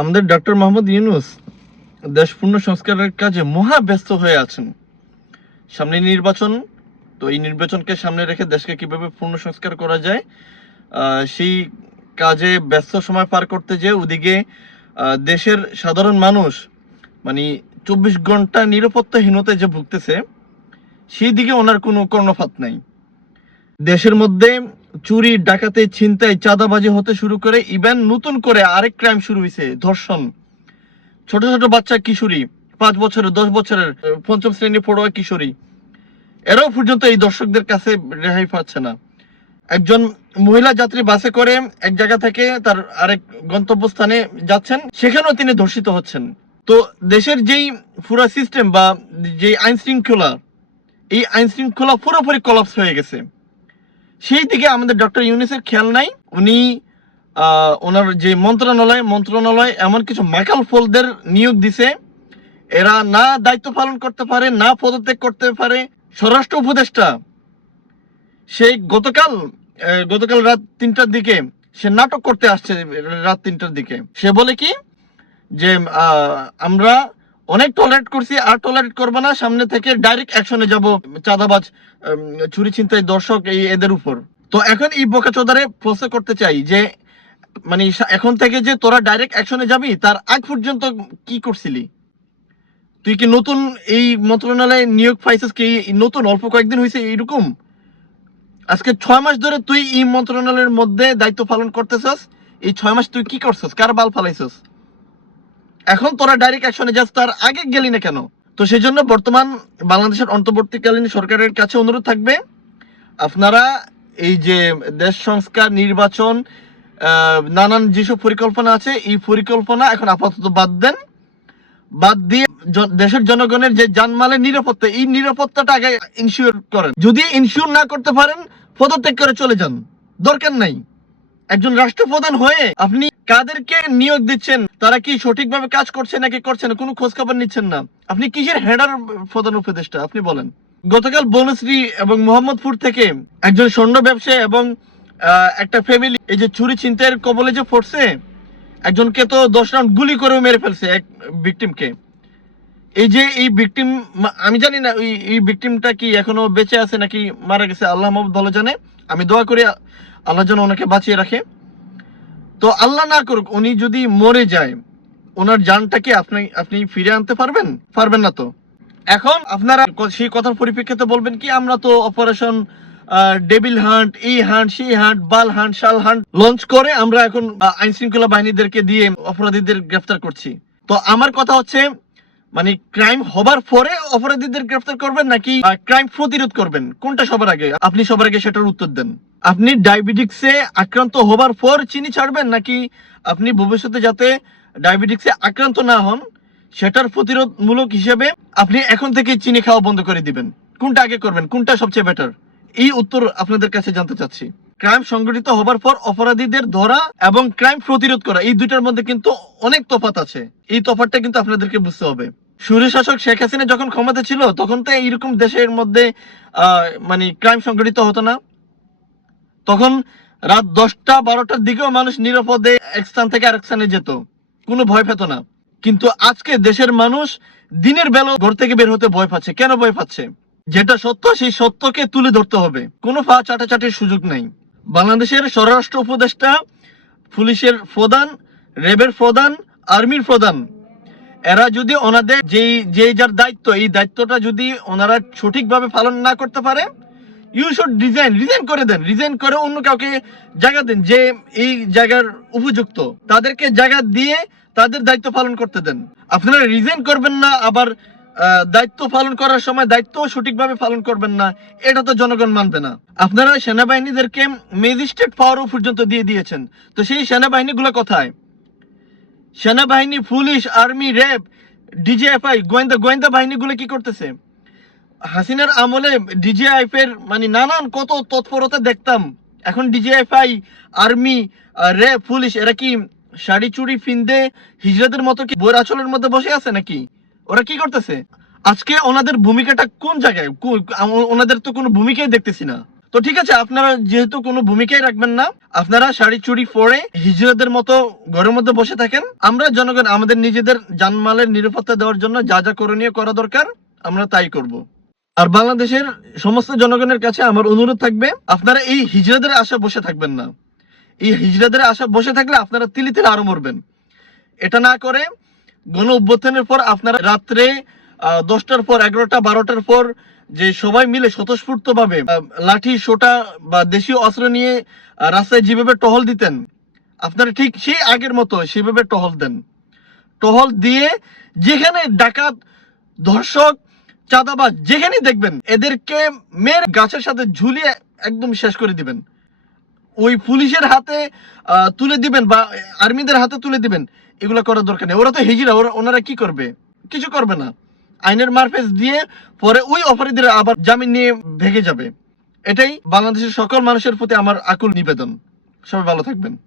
আমাদের ডক্টর মোহাম্মদ ইউনুস দেশ পূর্ণ সংস্কারের কাজে মহা ব্যস্ত হয়ে আছেন। সামনে নির্বাচন, তো এই নির্বাচনকে সামনে রেখে দেশকে কীভাবে পূর্ণ সংস্কার করা যায় সেই কাজে ব্যস্ত সময় পার করতে যে ওদিকে দেশের সাধারণ মানুষ মানে চব্বিশ ঘণ্টা নিরাপত্তাহীনতায় যে ভুগতেছে, সেই দিকে ওনার কোনো কর্ণপাত নাই। দেশের মধ্যে চুরি, ডাকাতি, ছিনতাই, চাঁদাবাজি হতে শুরু করে ইভেন নতুন করে আরেক ক্রাইম শুরু হয়েছে ধর্ষণ। ছোট ছোট বাচ্চা কিশোরী, পাঁচ বছরের দশ বছরের পঞ্চম শ্রেণি পড়ুয়া কিশোরী। এরাও পর্যন্ত এই দর্শকদের কাছে রেহাই পাচ্ছে না। একজন মহিলা যাত্রী বাসে করে এক জায়গা থেকে তার আরেক গন্তব্যস্থানে যাচ্ছেন, সেখানেও তিনি ধর্ষিত হচ্ছেন। তো দেশের যেই পুরো সিস্টেম বা যে আইন শৃঙ্খলা এই আইন শৃঙ্খলা পুরোপুরি কলাপস হয়ে গেছে। সেই দিকে আমাদের ডক্টর ইউনিসের খেয়াল নাই। উনি ওনার যে মন্ত্রণালয় মন্ত্রণালয় এমন কিছু মাইকাল ফোলদের নিয়োগ দিছে। এরা না দায়িত্ব পালন করতে পারে, না পদত্যাগ করতে পারে। স্বরাষ্ট্র উপদেষ্টা সেই গতকাল গতকাল রাত তিনটার দিকে সে নাটক করতে আসছে, রাত তিনটার দিকে। সে বলে কি যে আমরা অনেক টলারেট করছি, আর টলারেট করব না। সামনে থেকে ডাইরেক্ট অ্যাকশনে যাব, চাঁদাবাজ চুরি ছিনতাই দর্শক এই এদের উপর। তো এখন এই বোকা চোদারে প্রশ্ন করতে চাই যে মানে এখন থেকে যে তোরা ডাইরেক্ট অ্যাকশনে যাবি, তার আগ পর্যন্ত কি করছিলি? তুই কি নতুন এই মন্ত্রণালয়ে নিয়োগ পাইছিস কি? নতুন, অল্প কয়েকদিন হয়েছে এইরকম? আজকে ছয় মাস ধরে তুই এই মন্ত্রণালয়ের মধ্যে দায়িত্ব পালন করতেছস। এই ছয় মাস তুই কি করছস? কার বাল ফালাইছস? এখন তোরা ডাইরেক্ট অ্যাকশনে যাস, তার আগে গেলি না কেন? তো সেই জন্য বর্তমান বাংলাদেশের অন্তর্বর্তীকালীন সরকারের কাছে অনুরোধ থাকবে, আপনারা এই যে দেশ সংস্কার, নির্বাচন নানান যেসব পরিকল্পনা আছে, এই পরিকল্পনা এখন আপাতত বাদ দেন। বাদ দিয়ে দেশের জনগণের যে জানমালের নিরাপত্তা, এই নিরাপত্তাটা আগে ইনশিওর করেন। যদি ইনশিওর না করতে পারেন, পদত্যাগ করে চলে যান। দরকার নাই। একজন রাষ্ট্রপ্রধান হয়ে আপনি কাদেরকে নিয়োগ দিচ্ছেন? তারা কি সঠিকভাবে কাজ করছে নাকি করছে না কোনো খোঁজ খবর নিচ্ছেন না। আপনি কিসের হেডার প্রধান উপদেষ্টা? আপনি বলেন। গতকাল বনশ্রী এবং মোহাম্মদপুর থেকে একজন স্বর্ণ ব্যবসায়ী এবং একটা ফ্যামিলি এই যে চুরি চিন্তায়ের কবলে যে পড়ছে, একজনকে তো দশ রাউন্ড গুলি করেও মেরে ফেলছে এক ভিকটিমকে এই যে এই ভিকটিম আমি জানি না এই এই ভিকটিমটা কি এখনও বেঁচে আছে নাকি মারা গেছে? আল্লাহ মাহমুদ ভালো জানে। আমি দোয়া করি আল্লাহ যেন ওনাকে বাঁচিয়ে রাখে। তো আল্লাহ না করুক, উনি যদি মরে যায়, ওনার জানটাকে আপনি আপনি ফিরে আনতে পারবেন? পারবেন না তো? এখন আপনারা সেই কথার পরিপ্রেক্ষিতে বলবেন কি, আমরা তো অপারেশন ডেবিল হান্ট এই হান্ট সেই হান্ট বাল হান্ট শাল হান্ট লঞ্চ করে আমরা এখন আইন শৃঙ্খলা বাহিনীদেরকে দিয়ে অপরাধীদের গ্রেফতার করছি। তো আমার কথা হচ্ছে মানে ক্রাইম হবার পরে অপরাধীদের গ্রেফতার করবেন নাকি ক্রাইম প্রতিরোধ করবেন? কোনটা সবার আগে? আপনি সবার আগে সেটার উত্তর দেন। আপনি ডায়াবেটিক্সে আক্রান্ত হবার পর চিনি ছাড়বেন নাকি আপনি ভবিষ্যতে যাতে ডায়াবেটিক্সে আক্রান্ত না হন, সেটার প্রতিরোধমূলক হিসেবে আপনি এখন থেকে চিনি খাওয়া বন্ধ করে দিবেন। কোনটা আগে করবেন? কোনটা সবচেয়ে বেটার এই উত্তর আপনাদের কাছে জানতে চাচ্ছি। ক্রাইম সংগঠিত হবার পর অপরাধীদের ধরা এবং ক্রাইম প্রতিরোধ করা, এই দুইটার মধ্যে কিন্তু অনেক তফাত আছে। এই তফাৎটা কিন্তু আপনাদেরকে বুঝতে হবে। সুরেশ শাসক শেখ হাসিনা যখন ক্ষমতা ছিল, তখন তো এইরকম দেশের মধ্যে মানে ক্রাইম সংগঠিত হতো না। তখন রাত দশটা বারোটার দিকেও মানুষ নিরাপদে এক স্থান থেকে আরেক স্থানে যেত। কোনো ভয় পেত না। কিন্তু আজকে দেশের মানুষ দিনের বেলা ঘর থেকে বের হতে ভয় পাচ্ছে। কেন ভয় পাচ্ছে? যেটা সত্য, সেই সত্যকে তুলে ধরতে হবে। কোনো পা চাটাচাটির সুযোগ নেই। বাংলাদেশের স্বরাষ্ট্র উপদেষ্টা, পুলিশের প্রধান রেবের প্রধান, আর্মির প্রধান, এরা যদি ওনাদের যেই যে যার দায়িত্ব, এই দায়িত্বটা যদি ওনারা সঠিকভাবে পালন না করতে পারে ইউ শুড রিজাইন রিজাইন করে দেন রিজাইন করে অন্য কাউকে জায়গা দেন যে এই জায়গার উপযুক্ত। তাদেরকে জায়গা দিয়ে তাদের দায়িত্ব পালন করতে দেন। আপনারা রিজাইন করবেন না, আবার দায়িত্ব পালন করার সময় দায়িত্ব সঠিকভাবে পালন করবেন না, এটা তো জনগণ মানবে না। আপনারা সেনাবাহিনীদেরকে ম্যাজিস্ট্রেট পাওয়ারও পর্যন্ত দিয়ে দিয়েছেন। তো সেই সেনাবাহিনীগুলো কোথায়? সেনাবাহিনী, পুলিশ আর্মি র্যাব ডিজিএফআই গোয়েন্দা গোয়েন্দা বাহিনীগুলো কি করতেছে? হাসিনার আমলে ডিজিএফ এর মানে নানান কত তৎপরতা দেখতাম। এখন ডিজিএফআই আর্মি র্যাব পুলিশ এরা কি শাড়ি চুড়ি ফিন্দে হিজরাদের মতো কি বইয়ের আচলের মধ্যে বসে আছে নাকি? ওরা কি করতেছে? আজকে ওনাদের ভূমিকাটা কোন জায়গায়? ওনাদের তো কোনো ভূমিকাই দেখতেছি না। তো ঠিক আছে, আপনারা যেহেতু কোনো ভূমিকাই রাখবেন না, আপনারা শাড়ি চুড়ি পরে হিজড়াদের মতো ঘরের মধ্যে বসে থাকেন। আমরা জনগণ, আমাদের নিজেদের জানমালের নিরাপত্তা দেওয়ার জন্য যা যা করণীয় করা দরকার, আমরা তাই করব। আর বাংলাদেশের সমস্ত জনগণের কাছে আমার অনুরোধ থাকবে, আপনারা এই হিজড়াদের আশা বসে থাকবেন না। এই হিজড়াদের আশা বসে থাকলে আপনারা তিলি তিলে আরও মরবেন। এটা না করে গণ অভ্যুত্থানের পর আপনারা রাত্রে দশটার পর, এগারোটা, বারোটার পর যে সবাই মিলে স্বতঃস্ফূর্ত ভাবে লাঠি, সোটা বা দেশীয় অস্ত্র নিয়ে রাস্তায় যেভাবে টহল দিতেন, আপনারা ঠিক সেই আগের মতো সেভাবে টহল দেন। টহল দিয়ে যেখানে ডাকাত, ধর্ষক চাঁদাবাজ, যেখানেই দেখবেন, এদেরকে মেয়ের গাছের সাথে ঝুলিয়ে একদম শেষ করে দিবেন। ওই পুলিশের হাতে তুলে দিবেন বা আর্মিদের হাতে তুলে দিবেন, এগুলো করার দরকার নেই। ওরা তো হিজিরা, ওরা, ওনারা কি করবে? কিছু করবে না। আইনের মারফেজ দিয়ে পরে ওই অপরাধীদের আবার জামিন নিয়ে ভেঙে যাবে। এটাই বাংলাদেশের সকল মানুষের প্রতি আমার আকুল নিবেদন। সবাই ভালো থাকবেন।